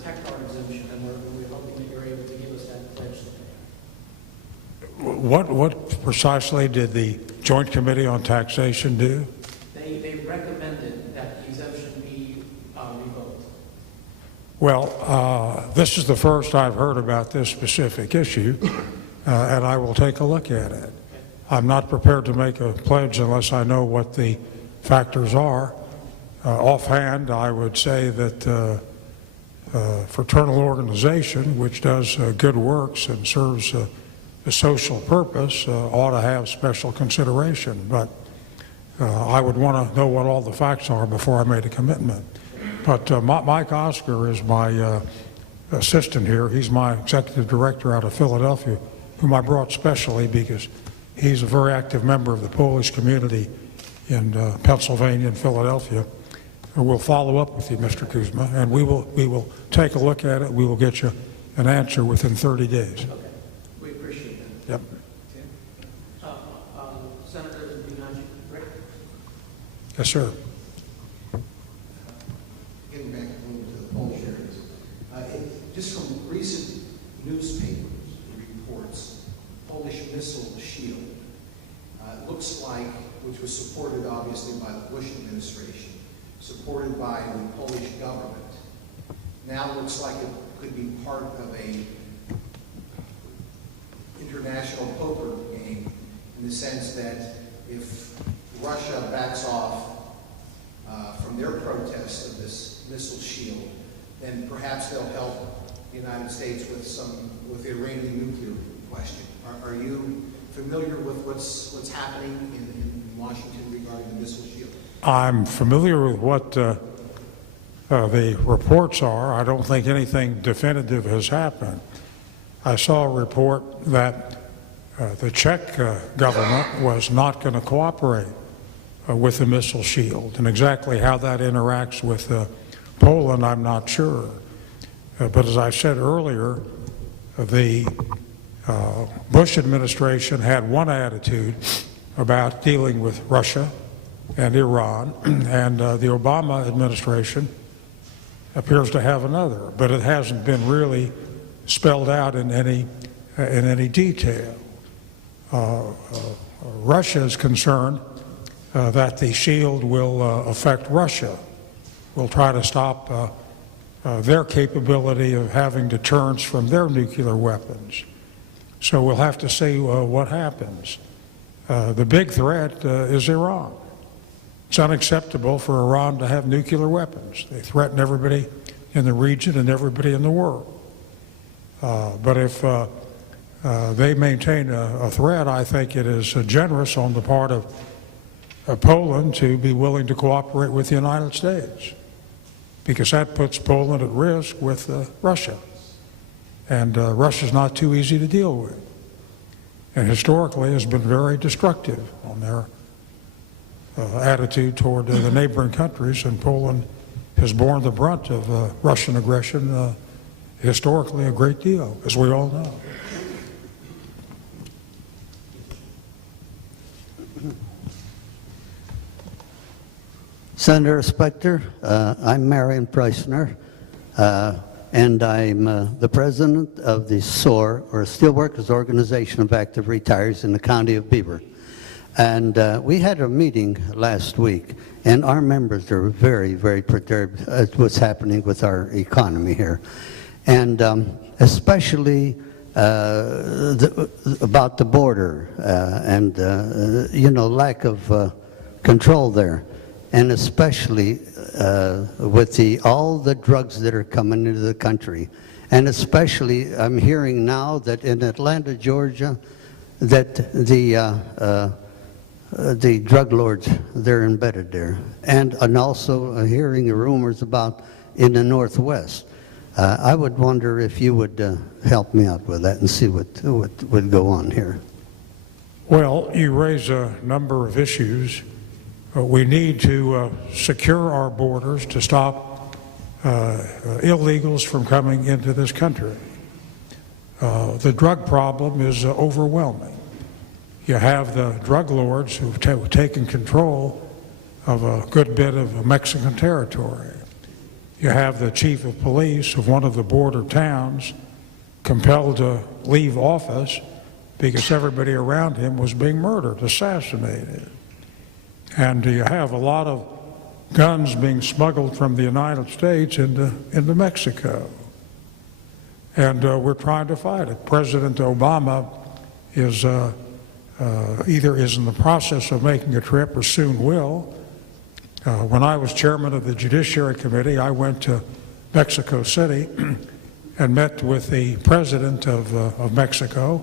protect our exemption, and we're hoping that you're able to give us that pledge today. What precisely did the Joint Committee on Taxation do? They recommended that the exemption be revoked. Well, this is the first I've heard about this specific issue, and I will take a look at it. I'm not prepared to make a pledge unless I know what the factors are. Offhand, I would say that fraternal organization, which does good works and serves a social purpose, ought to have special consideration. But I would want to know what all the facts are before I made a commitment. But Mike Oscar is my assistant here. He's my executive director out of Philadelphia, whom I brought specially because he's a very active member of the Polish community in Pennsylvania and Philadelphia. We'll follow up with you, Mr. Kuzma, and we will take a look at it. We will get you an answer within 30 days. Okay. We appreciate that. Yep. Senator behind you, Rick? Yes, sir. Getting back a little to the Polish areas, just from recent newspapers reports, Polish missile shield looks like, which was supported obviously by the Bush administration, supported by the Polish government, now looks like it could be part of a international poker game, in the sense that if Russia backs off from their protest of this missile shield, then perhaps they'll help the United States with the Iranian nuclear question. Are you familiar with what's happening in Washington regarding the missile shield? I'm familiar with what the reports are. I don't think anything definitive has happened. I saw a report that the Czech government was not going to cooperate with the missile shield, and exactly how that interacts with Poland, I'm not sure. But as I said earlier, the Bush administration had one attitude about dealing with Russia and Iran, and the Obama administration appears to have another, but it hasn't been really spelled out in any detail. Russia is concerned that the shield will affect Russia, will try to stop their capability of having deterrence from their nuclear weapons. So we'll have to see what happens. The big threat is Iran. It's unacceptable for Iran to have nuclear weapons. They threaten everybody in the region and everybody in the world. But if they maintain a threat, I think it is generous on the part of Poland to be willing to cooperate with the United States, because that puts Poland at risk with Russia. And Russia's not too easy to deal with, and historically has been very destructive on their attitude toward the neighboring countries, and Poland has borne the brunt of Russian aggression historically a great deal, as we all know. Senator Specter, I'm Marion Preissner, and I'm the president of the SOAR, or Steelworkers Organization of Active Retirees in the County of Beaver. And we had a meeting last week, and our members are very, very perturbed at what's happening with our economy here. And especially about the border and, lack of control there. And especially with all the drugs that are coming into the country. And especially, I'm hearing now that in Atlanta, Georgia, that the drug lords, they're embedded there. And also hearing rumors about in the Northwest. I would wonder if you would help me out with that and see what would go on here. Well, you raise a number of issues. We need to secure our borders to stop illegals from coming into this country. The drug problem is overwhelming. You have the drug lords who've taken control of a good bit of Mexican territory. You have the chief of police of one of the border towns compelled to leave office because everybody around him was being murdered, assassinated. And you have a lot of guns being smuggled from the United States into Mexico. And we're trying to fight it. President Obama is either is in the process of making a trip or soon will. When I was chairman of the Judiciary Committee, I went to Mexico City and met with the president of Mexico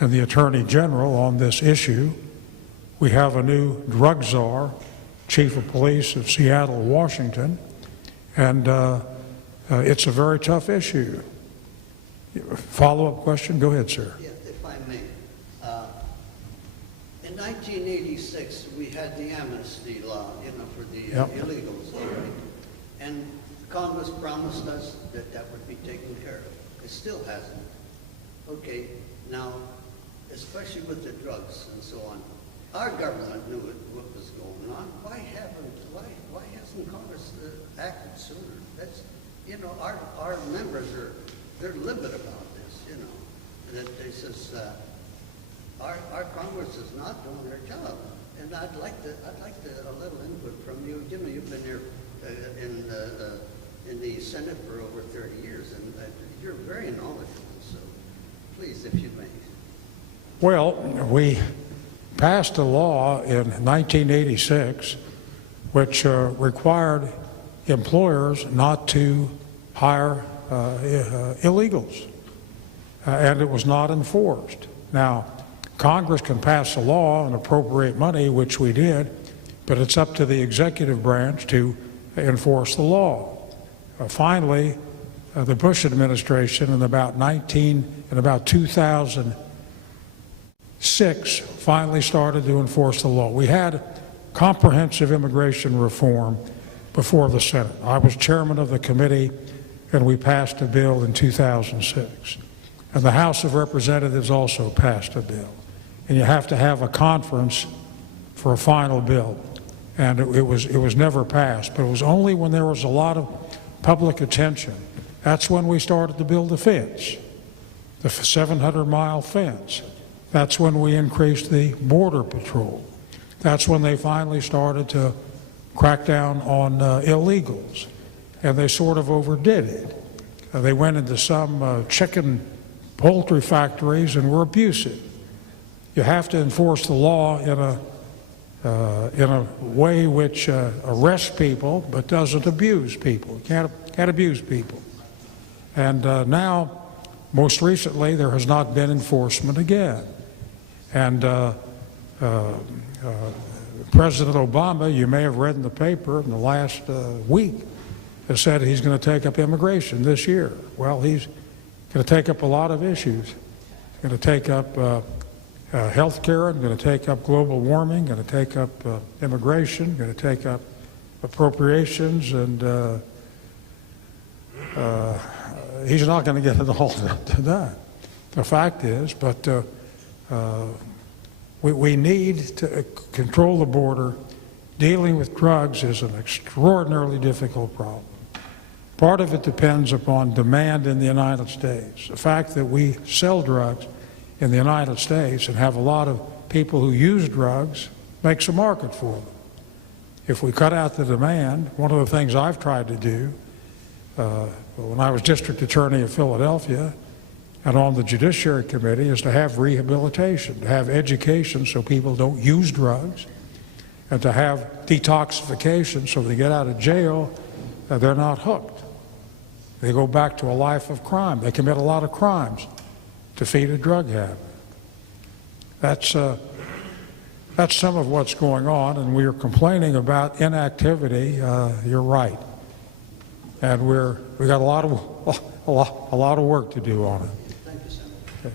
and the Attorney General on this issue. We have a new drug czar, chief of police of Seattle, Washington, and it's a very tough issue. Follow-up question? Go ahead, sir. Yeah, if I may. In 1986, we had the amnesty law, for the illegals, right? And Congress promised us that that would be taken care of. It still hasn't. Okay, now, especially with the drugs and so on, our government knew what was going on. Why hasn't Congress acted sooner? That's, our members they're livid about this, and that they says our Congress is not doing their job. And I'd like a little input from you. You've been here in the Senate for over 30 years, and you're very knowledgeable. So, please, if you may. Well, we passed a law in 1986 which required employers not to hire illegals, and it was not enforced. Now, Congress can pass a law and appropriate money, which we did, but it's up to the executive branch to enforce the law. Finally, the Bush administration in about 2006 finally started to enforce the law. We had comprehensive immigration reform before the Senate. I was chairman of the committee, and we passed a bill in 2006. And the House of Representatives also passed a bill. And you have to have a conference for a final bill. And it was never passed. But it was only when there was a lot of public attention. That's when we started to build the fence, the 700-mile fence. That's when we increased the Border Patrol. That's when they finally started to crack down on illegals. And they sort of overdid it. They went into some chicken poultry factories and were abusive. You have to enforce the law in a way which arrests people but doesn't abuse people. You can't abuse people. And now, most recently, there has not been enforcement again. And President Obama, you may have read in the paper in the last week, has said he's going to take up immigration this year. Well, he's going to take up a lot of issues. He's going to take up health care, going to take up global warming, going to take up immigration, going to take up appropriations, and he's not going to get it all done. The fact is, but we need to control the border. Dealing with drugs is an extraordinarily difficult problem. Part of it depends upon demand in the United States. The fact that we sell drugs in the United States and have a lot of people who use drugs makes a market for them. If we cut out the demand, one of the things I've tried to do when I was district attorney of Philadelphia and on the Judiciary Committee is to have rehabilitation, to have education so people don't use drugs, and to have detoxification so they get out of jail, they're not hooked. They go back to a life of crime. They commit a lot of crimes to feed a drug habit. That's some of what's going on, and we are complaining about inactivity. You're right, and we got a lot of work to do on it. Thank you, Senator. Okay.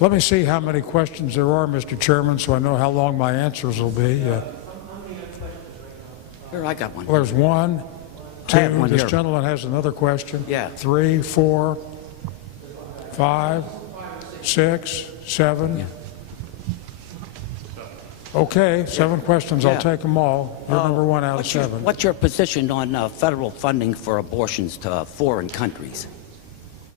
Let me see how many questions there are, Mr. Chairman, so I know how long my answers will be. Here, I got one. Well, there's one, I have two. one This here. gentleman has another question. Yeah. 3, 4, 5, 6, 7. Yeah. Okay, 7 questions. I'll Yeah. take them all. You're number 1 out of 7. What's your position on federal funding for abortions to foreign countries?